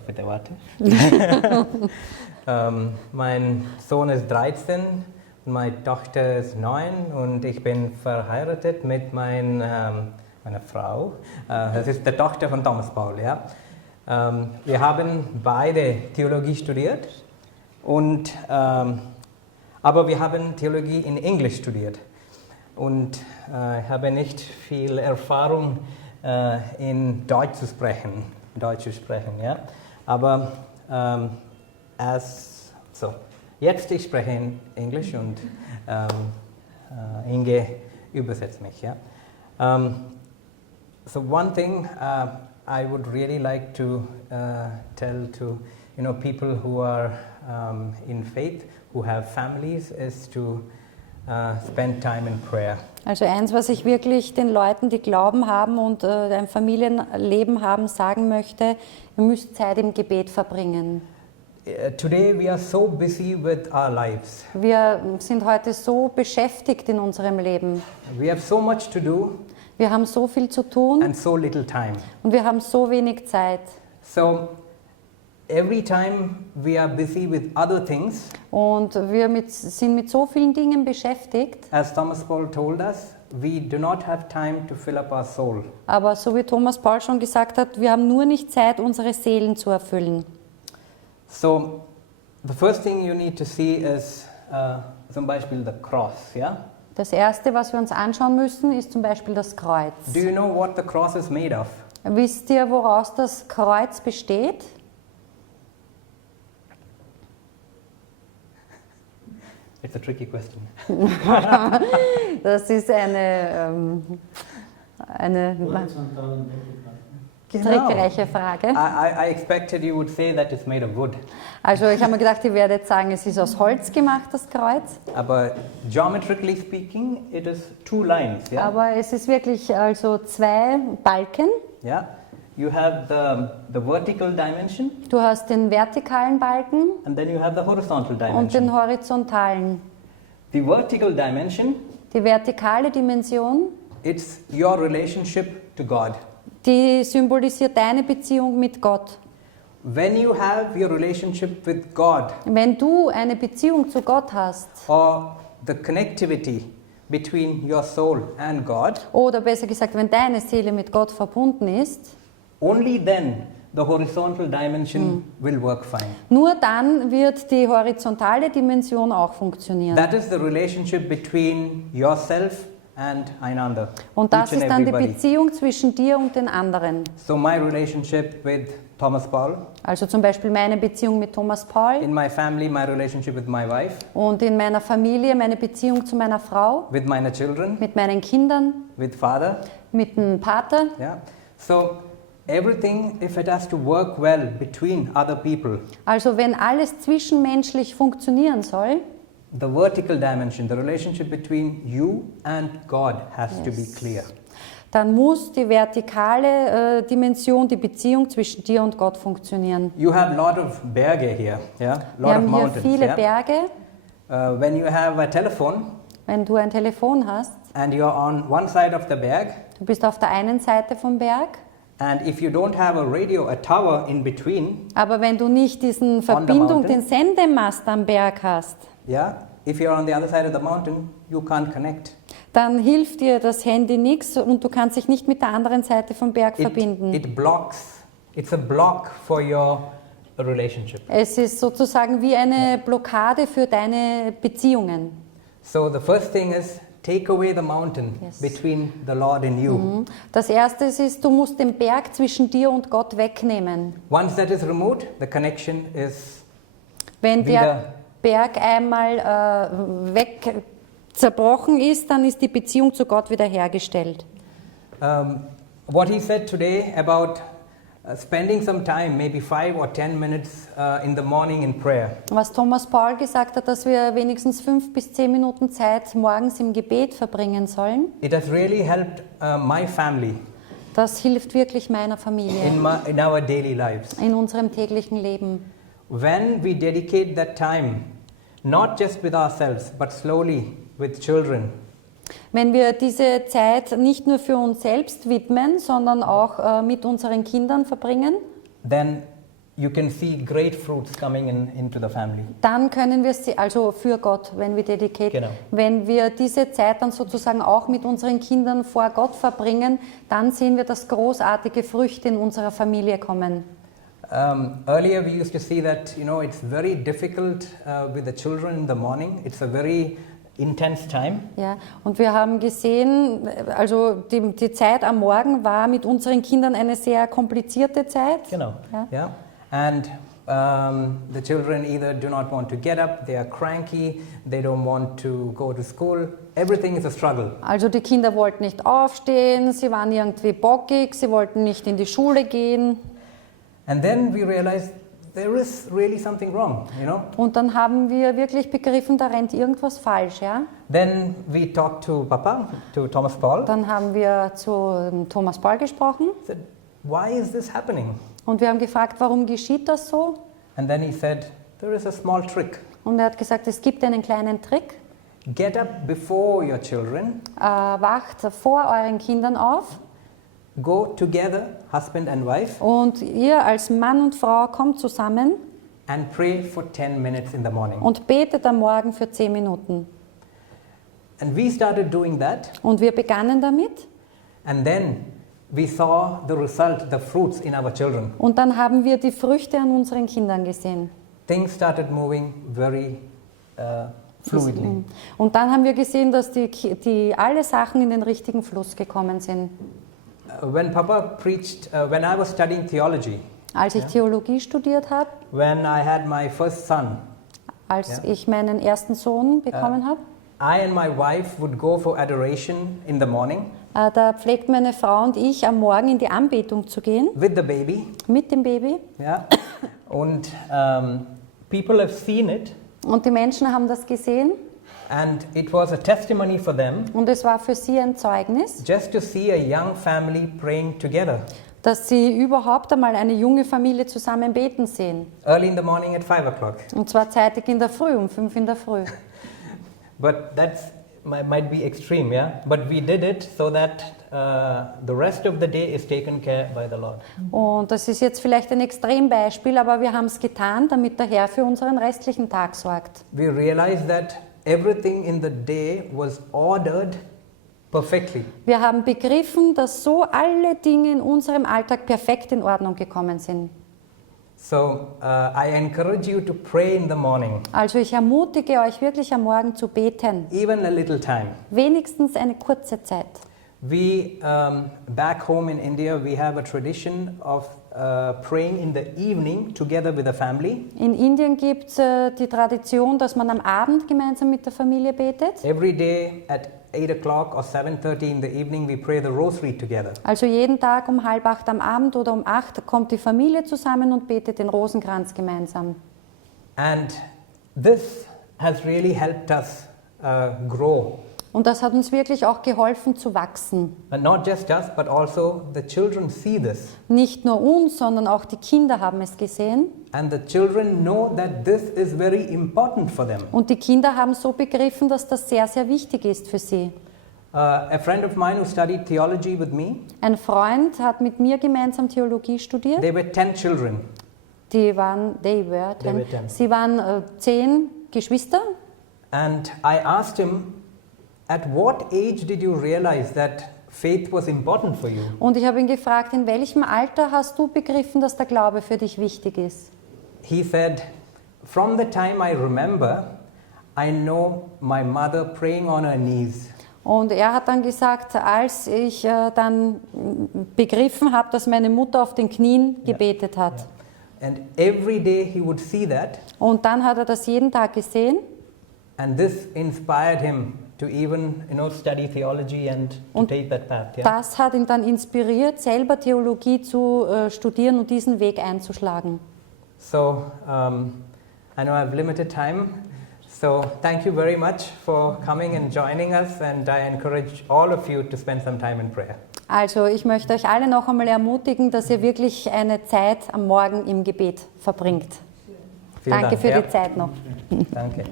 Bitte warte. Mein Sohn ist 13, meine Tochter ist 9 und ich bin verheiratet mit meiner Frau. Das ist die Tochter von Thomas Paul. Ja? Wir haben beide Theologie studiert, aber wir haben Theologie in Englisch studiert. Und ich habe nicht viel Erfahrung in Deutsch zu sprechen. Ja? Aber jetzt ich spreche in Englisch und Inge übersetzt mich. Ja? So one thing I would really like to tell to people who are in faith, who have families, is to spend time in prayer. Also eins, was ich wirklich den Leuten, die Glauben haben und ein Familienleben haben, sagen möchte, ihr müsst Zeit im Gebet verbringen. Today we are so busy with our lives. Wir sind heute so beschäftigt in unserem Leben. We have so much to do. Wir haben so viel zu tun. And so little time. Und wir haben so wenig Zeit. So every time we are busy with other things. Und wir sind mit so vielen Dingen beschäftigt. As Thomas Paul told us, we do not have time to fill up our soul. Aber so wie Thomas Paul schon gesagt hat, wir haben nur nicht Zeit, unsere Seelen zu erfüllen. So the first thing you need to see is zum Beispiel the cross, yeah? Das erste, was wir uns anschauen müssen, ist zum Beispiel das Kreuz. Do you know what the cross is made of? Wisst ihr, woraus das Kreuz besteht? It's a tricky question. Das ist eine trickreiche Frage. I expected you would say that it's made of wood. Also ich habe mir gedacht, ihr werdet sagen, es ist aus Holz gemacht, das Kreuz. Aber geometrically speaking, it is two lines. Yeah? Aber es ist wirklich also zwei Balken. Yeah. You have the vertical dimension. Du hast den vertikalen Balken. And then you have the horizontal dimension. Und den horizontalen. The vertical dimension. Die vertikale Dimension. It's your relationship to God. Die symbolisiert deine Beziehung mit Gott. When you have your relationship with God. Wenn du eine Beziehung zu Gott hast. Or the connectivity between your soul and God. Oder besser gesagt, wenn deine Seele mit Gott verbunden ist. Only then the horizontal dimension will work fine. Nur dann wird die horizontale Dimension auch funktionieren. That is the relationship between yourself and einander. Und das ist dann die Beziehung zwischen dir und den anderen. So my relationship with Thomas Paul. Also zum Beispiel meine Beziehung mit Thomas Paul. In my family, my relationship with my wife. Und in meiner Familie meine Beziehung zu meiner Frau. With my children. Mit meinen Kindern. With father. Mit dem Pater. Yeah. So everything, if it has to work well between other people. Also wenn alles zwischenmenschlich funktionieren soll. The vertical dimension, the relationship between you and God has to be clear. Dann muss die vertikale Dimension, die Beziehung zwischen dir und Gott funktionieren. You have a lot of Berge here, yeah? Wir haben hier viele Berge. When you have a telephone, wenn du ein Telefon hast, and you are on one side of the berg, du bist auf der einen Seite vom Berg. And if you don't have a radio, a tower in between, aber wenn du nicht diesen Verbindung, den Sendemast am Berg hast, yeah, if you're on the other side of the mountain, you can't connect. Dann hilft dir das Handy nichts und du kannst dich nicht mit der anderen Seite vom Berg verbinden. It blocks. It's a block for your relationship. Es ist sozusagen wie eine Blockade für deine Beziehungen. So the first thing is take away the mountain between the Lord and you. Das erste ist, du musst den Berg zwischen dir und Gott wegnehmen. Once that is removed, the connection is wenn der Berg einmal weg zerbrochen ist, dann ist die Beziehung zu Gott wiederhergestellt. What he said today about spending some time, maybe 5 or 10 minutes in the morning in prayer. Was Thomas Paul gesagt hat, dass wir wenigstens 5 bis 10 Minuten Zeit morgens im Gebet verbringen sollen. It has really helped my family. Das hilft wirklich meiner Familie. In our daily lives. In unserem täglichen Leben. When we dedicate that time, not just with ourselves, but slowly with children. Wenn wir diese Zeit nicht nur für uns selbst widmen, sondern auch mit unseren Kindern verbringen, then you can see great fruits coming into the family. Dann können wir sie, also für Gott, wenn wir dedicate, Genau. wenn wir diese Zeit dann sozusagen auch mit unseren Kindern vor Gott verbringen, dann sehen wir, dass großartige Früchte in unserer Familie kommen. Earlier we used to see that, it's very difficult with the children in the morning. It's a very intense time. Ja, und wir haben gesehen, also die Zeit am Morgen war mit unseren Kindern eine sehr komplizierte Zeit. Genau. Ja. Yeah. And the children either do not want to get up, they are cranky, they don't want to go to school. Everything is a struggle. Also die Kinder wollten nicht aufstehen, sie waren irgendwie bockig, sie wollten nicht in die Schule gehen. And then we realized there is really something wrong, Und dann haben wir wirklich begriffen, da rennt irgendwas falsch, ja? Then we talked to Papa, to Thomas Paul. Dann haben wir zu Thomas Paul gesprochen Said, why is this happening? und wir haben gefragt, warum geschieht das so? And then he said, there is a small trick. Und er hat gesagt, es gibt einen kleinen Trick. Get up before your children, Wacht vor euren Kindern auf go together, husband and wife, und ihr als Mann und Frau kommt zusammen and pray for 10 minutes in the morning. und betet am Morgen für 10 Minuten. And we started doing that, Und wir begannen damit and then we saw the result, the fruits in our children. und dann haben wir die Früchte an unseren Kindern gesehen. Things started moving very fluidly. Und dann haben wir gesehen, dass die alle Sachen in den richtigen Fluss gekommen sind. When Papa preached, when I was studying theology, Als ich Theologie studiert habe, when I had my first son, als Ja. ich meinen ersten Sohn bekommen habe, I and my wife would go for adoration in the morning da pflegt meine Frau und ich am Morgen in die Anbetung zu gehen with the baby. mit dem Baby. Yeah. And people have seen it, Und die Menschen haben das gesehen and it was a testimony for them und es war für sie ein Zeugnis, just to see a young family praying together dass sie überhaupt einmal eine junge Familie zusammen beten sehen. early in the morning at 5 o'clock. Und zwar zeitig in der Früh, um 5 in der Früh. But that's might be extreme, yeah. But we did it so that the rest of the day is taken care by the Lord. Und das ist jetzt vielleicht ein Extrembeispiel, aber wir haben es getan, damit der Herr für unseren restlichen Tag sorgt. We realized that everything in the day was ordered perfectly. Wir haben begriffen, dass so alle Dinge in unserem Alltag perfekt in Ordnung gekommen sind. So I encourage you to pray in the morning, Also ich ermutige euch wirklich am Morgen zu beten, even a little time. wenigstens eine kurze Zeit. We back home in India, we have a tradition of praying in the evening together with the family. In Indien gibt es die Tradition, dass man am Abend gemeinsam mit der Familie betet. Every day at 8 o'clock or 7:30 in the evening, we pray the rosary together. Also jeden Tag um 7:30 am Abend oder um 8 kommt die Familie zusammen und betet den Rosenkranz gemeinsam. And this has really helped us grow. Und das hat uns wirklich auch geholfen zu wachsen. And not just us, but also the children see this. Nicht nur uns, sondern auch die Kinder haben es gesehen. And the children know that this is very important for them. Und die Kinder haben so begriffen, dass das sehr, sehr wichtig ist für sie. A friend of mine who studied theology with me, Ein Freund hat mit mir gemeinsam Theologie studiert. they were 10 children. They were 10. 10. Sie waren 10 Geschwister. And I asked him, at what age did you realize that faith was important for you? Und ich habe ihn gefragt, in welchem Alter hast du begriffen, dass der Glaube für dich wichtig ist? He said, from the time I remember, I know my mother praying on her knees. Und er hat dann gesagt, als ich dann begriffen habe, dass meine Mutter auf den Knien gebetet hat. Yeah. And every day he would see that, Und dann hat er das jeden Tag gesehen. and this inspired him to even, study theology and to Und take that path. Yeah? Das hat ihn dann inspiriert, selber Theologie zu studieren und diesen Weg einzuschlagen. So, I know I have limited time. So, thank you very much for coming and joining us, and I encourage all of you to spend some time in prayer. Also ich möchte euch alle noch einmal ermutigen, dass ihr wirklich eine Zeit am Morgen im Gebet verbringt. Vielen Danke Dank. für Ja. die Zeit noch. Danke.